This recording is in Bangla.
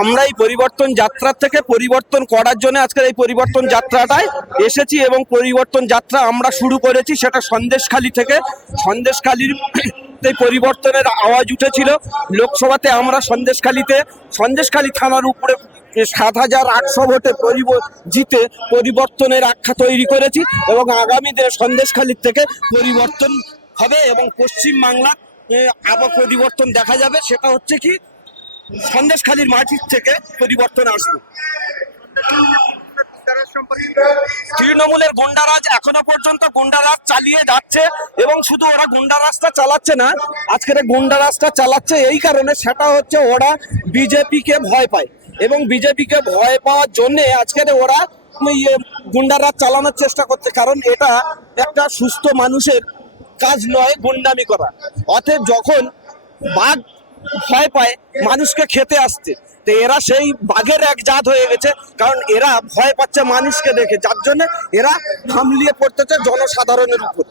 আমরা এই পরিবর্তন যাত্রা থেকে পরিবর্তন করার জন্য আজকের এই পরিবর্তন যাত্রাটায় এসেছি এবং পরিবর্তন যাত্রা আমরা শুরু করেছি সেটা সন্দেশখালী থেকে। সন্দেশখালীর এই পরিবর্তনের আওয়াজ উঠেছিল লোকসভাতে। আমরা সন্দেশখালী থানার উপরে ৭,৮০০ ভোটে জিতে পরিবর্তনের আখ্যা তৈরি করেছি এবং আগামী দিনে সন্দেশখালীর থেকে পরিবর্তন হবে এবং পশ্চিমবাংলা আবার পরিবর্তন দেখা যাবে। সেটা হচ্ছে কি, সন্দেশখালীর মাটির থেকে পরিবর্তন আসবে। তৃণমূলের গুন্ডারাজ এখনো পর্যন্ত গুন্ডারাজ চালিয়ে যাচ্ছে এবং শুধু ওরা গুন্ডারাজটা চালাচ্ছে না, আজকের গুন্ডারাজটা চালাচ্ছে এই কারণে, সেটা হচ্ছে ওরা বিজেপিকে ভয় পায় এবং বিজেপিকে ভয় পাওয়ার জন্য আজকের ওরা গুন্ডারাজ চালানোর চেষ্টা করছে। কারণ এটা একটা সুস্থ মানুষের কাজ নয় গুন্ডামি করা। অতএব যখন বাঘ ভয় পায় মানুষকে খেতে আসতে, তো এরা সেই বাঘের এক জাত হয়ে গেছে, কারণ এরা ভয় পাচ্ছে মানুষকে দেখে, যার জন্য এরা হামলিয়ে পড়তেছে জনসাধারণের উপর।